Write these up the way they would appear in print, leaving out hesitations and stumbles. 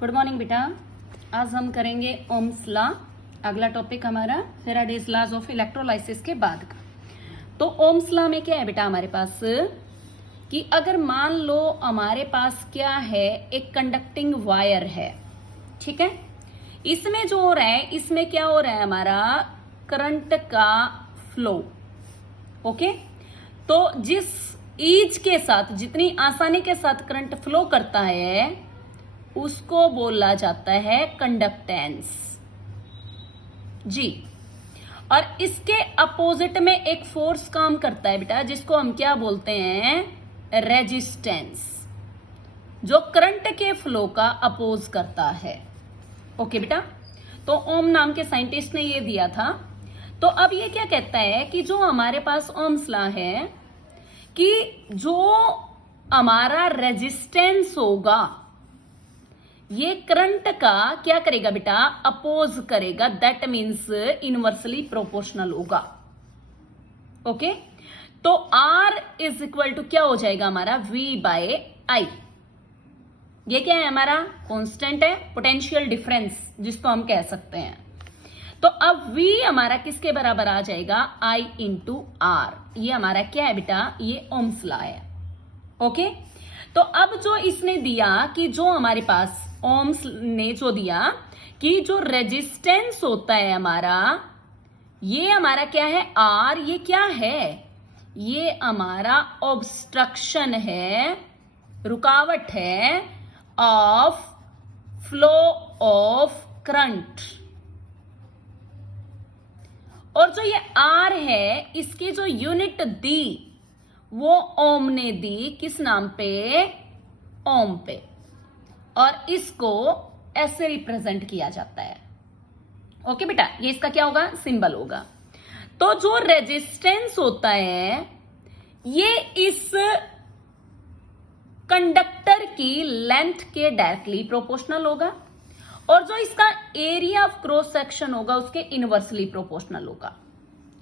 Good morning बेटा। आज हम करेंगे ओम्स लॉ। अगला टॉपिक हमारा फैराडेज लॉज ऑफ इलेक्ट्रोलाइसिस के बाद का। तो ओम्स लॉ में क्या है बेटा हमारे पास कि अगर मान लो हमारे पास क्या है, एक कंडक्टिंग वायर है, ठीक है। इसमें जो हो रहा है, इसमें क्या हो रहा है, हमारा करंट का फ्लो। ओके, तो जिस ईज के साथ, जितनी आसानी के साथ करंट फ्लो करता है उसको बोला जाता है कंडक्टेंस जी। और इसके अपोजिट में एक फोर्स काम करता है बेटा, जिसको हम क्या बोलते हैं, रेजिस्टेंस, जो करंट के फ्लो का अपोज करता है। ओके बेटा, तो ओम नाम के साइंटिस्ट ने ये दिया था। तो अब ये क्या कहता है कि जो हमारे पास ओम्स लॉ है कि जो हमारा रेजिस्टेंस होगा ये करंट का क्या करेगा बेटा, अपोज करेगा। दैट मीन्स इनवर्सली प्रोपोर्शनल होगा। ओके, तो R इज इक्वल टू क्या हो जाएगा हमारा, V बाय I। ये क्या है, हमारा कांस्टेंट है, पोटेंशियल डिफरेंस जिसको हम कह सकते हैं। तो अब V हमारा किसके बराबर आ जाएगा, I इंटू R। ये हमारा क्या है बेटा, ये ओम्स लॉ है। ओके, तो अब जो इसने दिया कि जो हमारे पास ओम्स ने जो दिया कि जो रेजिस्टेंस होता है हमारा, ये हमारा क्या है, R। ये क्या है, ये हमारा ऑब्स्ट्रक्शन है, रुकावट है ऑफ फ्लो ऑफ करंट। और जो ये R है, इसकी जो यूनिट दी वो ओम ने दी, किस नाम पे, ओम पे। और इसको ऐसे रिप्रेजेंट किया जाता है। ओके बेटा, ये इसका क्या होगा, सिंबल होगा। तो जो रेजिस्टेंस होता है ये इस कंडक्टर की लेंथ के डायरेक्टली प्रोपोर्शनल होगा, और जो इसका एरिया ऑफ क्रॉस सेक्शन होगा उसके इनवर्सली प्रोपोर्शनल होगा।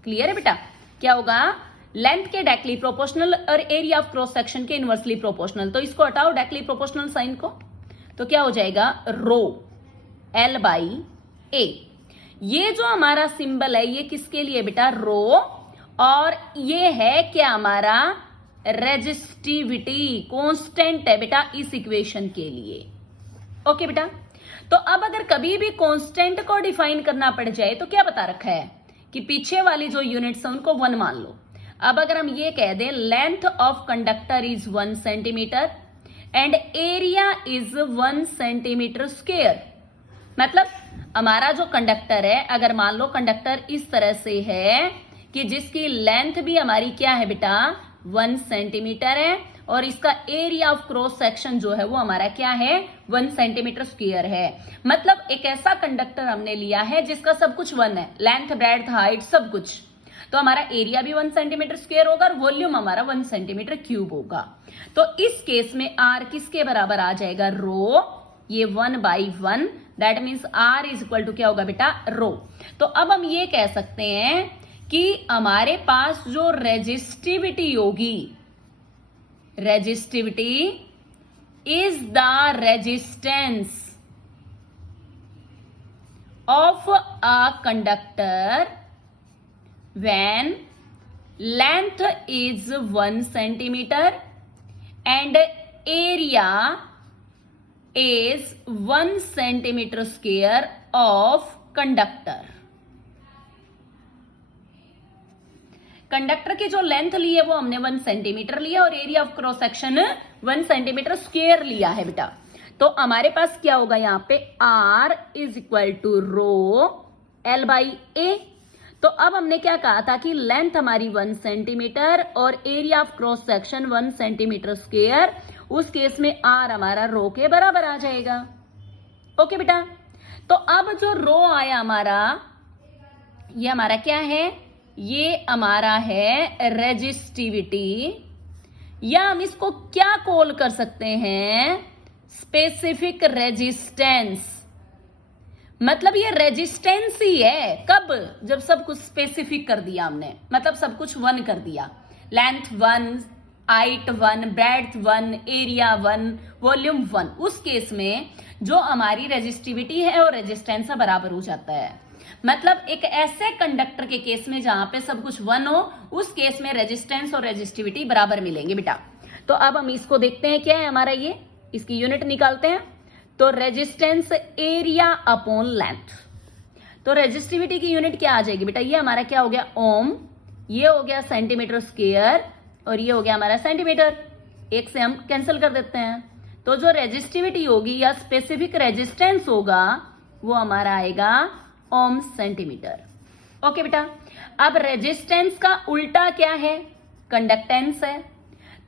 क्लियर है बेटा, क्या होगा, लेंथ के डायरेक्टली प्रोपोर्शनल और एरिया ऑफ क्रॉस सेक्शन के इनवर्सली प्रोपोर्शनल। तो इसको हटाओ डायरेक्टली प्रोपोर्शनल साइन को, तो क्या हो जाएगा, रो L बाई A। ये जो हमारा सिंबल है ये किसके लिए बेटा, रो, और ये है क्या हमारा रेजिस्टिविटी, कांस्टेंट है बेटा इस इक्वेशन के लिए। ओके बेटा, तो अब अगर कभी भी कांस्टेंट को डिफाइन करना पड़ जाए तो क्या बता रखा है कि पीछे वाली जो यूनिट्स है उनको 1 मान लो। अब अगर हम ये कह दें length of conductor is 1 centimetre and area is 1 centimetre square, मतलब हमारा जो कंडक्टर है, अगर मान लो कंडक्टर इस तरह से है कि जिसकी लेंथ भी हमारी क्या है बेटा, 1 सेंटीमीटर है, और इसका एरिया ऑफ क्रॉस सेक्शन जो है वो हमारा क्या है, 1 सेंटीमीटर स्क्वायर है। मतलब एक ऐसा कंडक्टर हमने लिया है जिसका सब कुछ 1 है, लेंथ ब्रेड्थ हाइट सब कुछ। तो हमारा एरिया भी 1 सेंटीमीटर स्क्वायर होगा और वॉल्यूम हमारा 1 सेंटीमीटर क्यूब होगा। तो इस केस में R किसके बराबर आ जाएगा, रो, ये 1 by 1। That means R is equal to क्या होगा बेटा, रो। तो अब हम ये कह सकते हैं कि हमारे पास जो रेजिस्टिविटी होगी, resistivity is the resistance of a conductor when length is 1 centimeter and area is 1 centimeter square of conductor। Conductor की जो लेंथ ली है वो हमने 1 सेंटीमीटर लिया और area of cross section 1 centimetre square लिया है बेटा। तो हमारे पास क्या होगा यहां पे, R is equal to rho L by A। तो अब हमने क्या कहा था कि लेंथ हमारी 1 सेंटीमीटर और area of cross section 1 centimetre square, उस केस में R हमारा रो के बराबर आ जाएगा। ओके बेटा, तो अब जो रो आया हमारा, ये हमारा क्या है, ये हमारा है रेजिस्टिविटी, या हम इसको क्या कॉल कर सकते हैं, स्पेसिफिक रेजिस्टेंस। मतलब ये रेजिस्टेंस ही है, कब, जब सब कुछ स्पेसिफिक कर दिया हमने, मतलब सब कुछ 1 कर दिया, length 1, height 1, breadth 1, area 1, volume 1। उस केस में जो हमारी रेजिस्टिविटी है और रेजिस्टेंस से बराबर हो जाता है। मतलब एक ऐसे कंडक्टर के केस में जहां पे सब कुछ 1 हो, उस केस में रेजिस्टेंस और रेजिस्टिविटी बराबर मिलेंगे बेटा। तो अब हम इसको देखते हैं, क्या है हमारा ये, इसकी यूनिट निकालते हैं। तो रेजिस्टेंस एरिया अपॉन लेंथ। तो रेजिस्टिविटी की यूनिट क्या आ जाएगी बेटा, ये हमारा क्या हो गया ओम, ये हो गया सेंटीमीटर स्क्वायर और ये हो गया हमारा सेंटीमीटर। एक से हम कैंसिल कर देते हैं। तो जो रेजिस्टिविटी होगी या स्पेसिफिक रेजिस्टेंस होगा वो हमारा आएगा ओम सेंटीमीटर। ओके बेटा, अब रेजिस्टेंस का उल्टा क्या है, कंडक्टेंस है।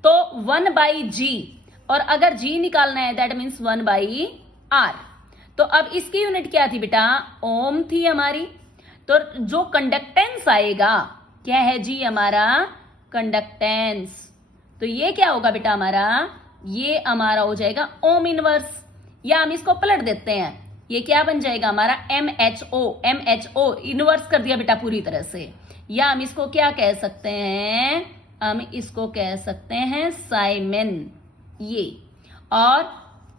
तो 1/G, और अगर G निकालना है दैट मीन्स 1/R। तो अब इसकी यूनिट क्या थी बेटा, ओम थी हमारी। तो जो कंडक्टेंस आएगा क्या है जी, हमारा कंडक्टेंस। तो ये क्या होगा बेटा हमारा, ये हमारा हो जाएगा ओम इनवर्स, या हम इसको पलट देते हैं, ये क्या बन जाएगा हमारा MHO। MHO इनवर्स कर दिया बेटा पूरी तरह से, या हम इसको क्या कह सकते हैं, हम इसको कह सकते हैं साइमन ये। और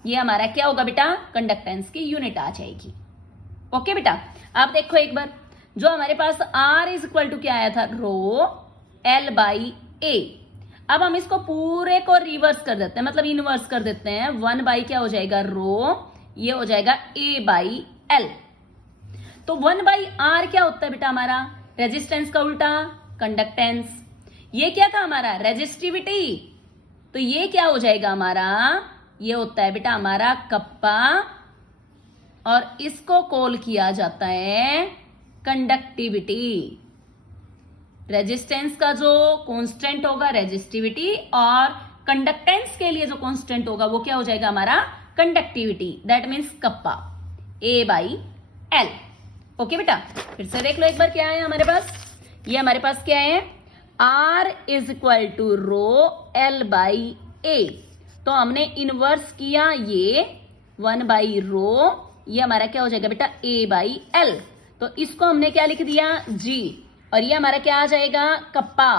ये हमारा क्या होगा बेटा, कंडक्टेंस की यूनिट आ जाएगी। ओके बेटा, अब देखो एक बार, जो हमारे पास R इज इक्वल टू क्या आया था, रो L/A। अब हम इसको पूरे को रिवर्स कर देते हैं, मतलब इनवर्स कर देते हैं। 1 क्या हो जाएगा रो, ये हो जाएगा A/L। तो 1/R क्या होता है बेटा हमारा, रेजिस्टेंस का उल्टा कंडक्टेंस। ये क्या था हमारा रेजिस्टिविटी, तो ये क्या हो जाएगा हमारा, ये होता है बेटा हमारा कप्पा, और इसको कॉल किया जाता है कंडक्टिविटी। रेजिस्टेंस का जो कांस्टेंट होगा रेजिस्टिविटी, और कंडक्टेंस के लिए जो कांस्टेंट होगा वो क्या हो जाएगा हमारा conductivity, that means kappa A/L। Okay बेटा, फिर से देख लो एक बार क्या है हमारे पास, ये हमारे पास क्या है, R is equal to rho L/A। तो हमने इनवर्स किया ये 1/रो, ये हमारा क्या हो जाएगा बेटा A/L। तो इसको हमने क्या लिख दिया G, और ये हमारा क्या आ जाएगा कप्पा,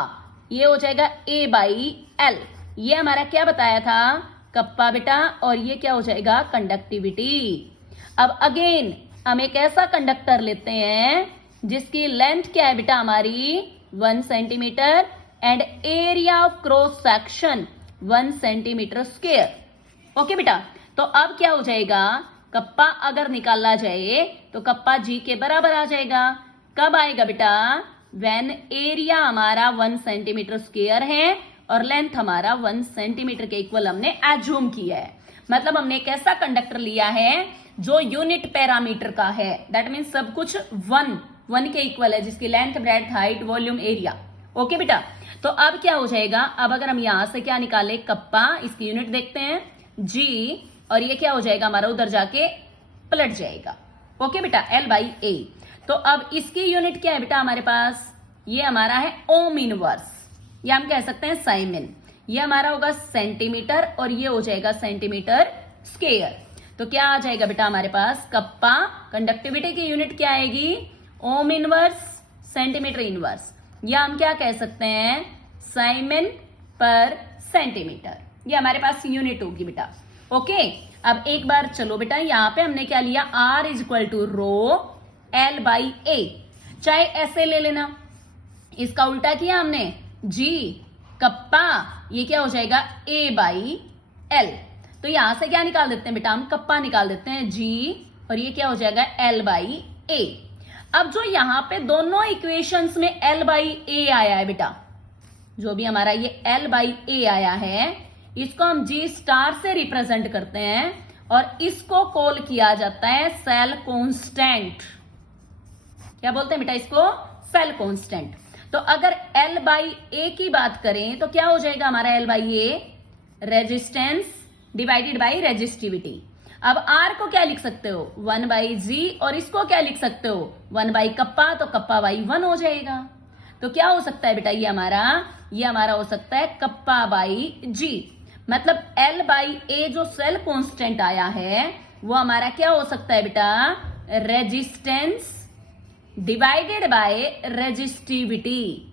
ये हो जाएगा A/L। ये हमारा क्या बताया था, कप्पा बेटा, और ये क्या हो जाएगा कंडक्टिविटी। अब अगेन हम एक ऐसा कंडक्टर लेते हैं जिसकी लेंथ क्या है बेटा हमारी 1 centimetre and area of cross section 1 centimetre square. Okay बेटा, तो अब क्या हो जाएगा, कप्पा अगर निकाला जाए तो कप्पा जी के बराबर आ जाएगा। कब आएगा बेटा, व्हेन एरिया हमारा 1 सेंटीमीटर स्क्वायर है और लेंथ हमारा 1 सेंटीमीटर के इक्वल हमने एज्यूम किया है। मतलब हमने एक ऐसा कंडक्टर लिया है जो यूनिट पैरामीटर का है, दैट मीन्स सब कुछ 1 के इक्वल है, जिसकी length, breadth, height, volume, area. Okay बेटा, तो अब क्या हो जाएगा, अब अगर हम यहां से क्या निकाले कप्पा, इसकी यूनिट देखते हैं जी, और ये क्या हो जाएगा हमारा उधर जाके पलट जाएगा। ओके बेटा L/A। तो अब इसकी यूनिट क्या है बेटा हमारे पास, ये हमारा है ओम इनवर्स, या हम कह सकते हैं साइमन। ये हमारा होगा सेंटीमीटर और ये हो जाएगा सेंटीमीटर स्क्वायर। तो क्या आ जाएगा बेटा हमारे पास कप्पा, कंडक्टिविटी की यूनिट क्या आएगी ओम इनवर्स सेंटीमीटर इनवर्स, या हम क्या कह सकते हैं साइमन पर सेंटीमीटर, ये हमारे पास यूनिट होगी बेटा। ओके, अब एक बार चलो बेटा यहां पे हमने क्या लिया, R is equal to rho L/A। चाहे ऐसे ले लेना, इसका उल्टा किया हमने G कप्पा, ये क्या हो जाएगा A/L। तो यहां से क्या निकाल देते हैं बेटा, हम कप्पा निकाल देते हैं G, और ये क्या हो जाएगा L/A। अब जो यहां पे दोनों इक्वेशंस में L/A आया है बेटा, जो भी हमारा ये L/A आया है, इसको हम G स्टार से रिप्रेजेंट करते हैं और इसको कॉल किया जाता है सेल कांस्टेंट। क्या बोलते हैं बेटा इसको, सेल कांस्टेंट। तो अगर L/A की बात करें तो क्या हो जाएगा हमारा L/A, resistance divided by resistivity. अब R को क्या लिख सकते हो 1/G, और इसको क्या लिख सकते हो 1 कप्पा, तो कप्पा बाई 1 हो जाएगा। तो क्या हो सकता है बेटा, ये हमारा हो सकता है कप्पा बाई G। मतलब L/A जो सेल कांस्टेंट आया है वो हमारा क्या हो सकता है बेटा, रेजिस्टेंस डिवाइडेड बाय रेजिस्टिविटी,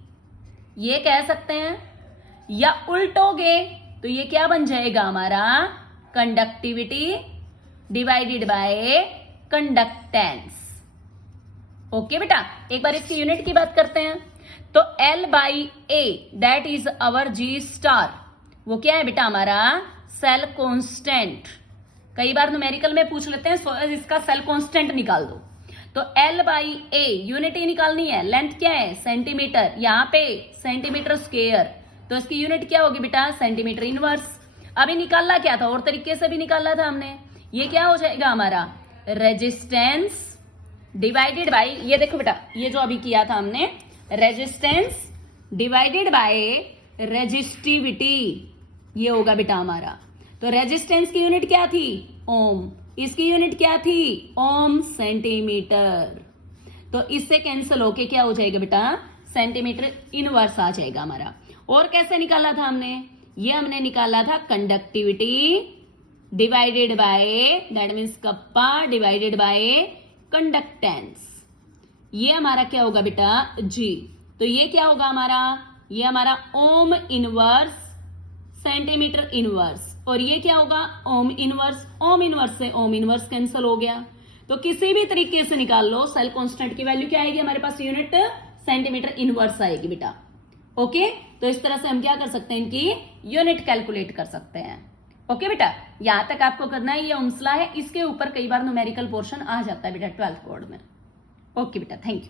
ये कह सकते हैं। या उल्टोगे तो ये क्या बन जाएगा हमारा conductivity divided by conductance. Okay बेटा, एक बार इसकी यूनिट की बात करते हैं। तो L by A that is our G star, वो क्या है बेटा हमारा सेल कांस्टेंट। कई बार न्यूमेरिकल में पूछ लेते हैं इसका सेल कांस्टेंट निकाल दो। तो L बाई ए यूनिट ही निकालनी है, लेंथ क्या है सेंटीमीटर, यहाँ पे सेंटीमीटर स्क्वायर, तो इसकी यूनिट क्या होगी बेटा सेंटीमीटर इनवर्स। अभी निकालना क्या था, और तरीके से भी निकाला था हमने, ये क्या हो जाएगा हमारा रेजिस्टेंस डिवाइडेड बाय, ये देखो बेटा ये जो अभी किया था हमने रेजिस्टेंस डिवाइडेड बाय रेजिस्टिविटी, ये होगा बेटा हमारा। तो रेजिस्टेंस की यूनिट क्या थी ओम, इसकी यूनिट क्या थी ओम सेंटीमीटर, तो इससे कैंसिल होके क्या हो जाएगा बेटा सेंटीमीटर इनवर्स आ जाएगा हमारा। और कैसे निकाला था हमने, ये हमने निकाला था conductivity divided by that means kappa divided by conductance, ये हमारा क्या होगा बेटा जी। तो ये क्या होगा हमारा, ये हमारा ओम इनवर्स सेंटीमीटर इनवर्स, और ये क्या होगा ओम इनवर्स, ओम इनवर्स से ओम इनवर्स कैंसिल हो गया। तो किसी भी तरीके से निकाल लो सेल कांस्टेंट की वैल्यू क्या आएगी हमारे पास, यूनिट सेंटीमीटर इनवर्स आएगी बेटा। ओके, तो इस तरह से हम क्या कर सकते हैं इनकी यूनिट कैलकुलेट कर सकते हैं। ओके बेटा, यहां तक आपको करना है, ये ओम्स लॉ है, इसके ऊपर कई बार न्यूमेरिकल पोर्शन आ जाता है बेटा 12th बोर्ड में। ओके बेटा, थैंक यू।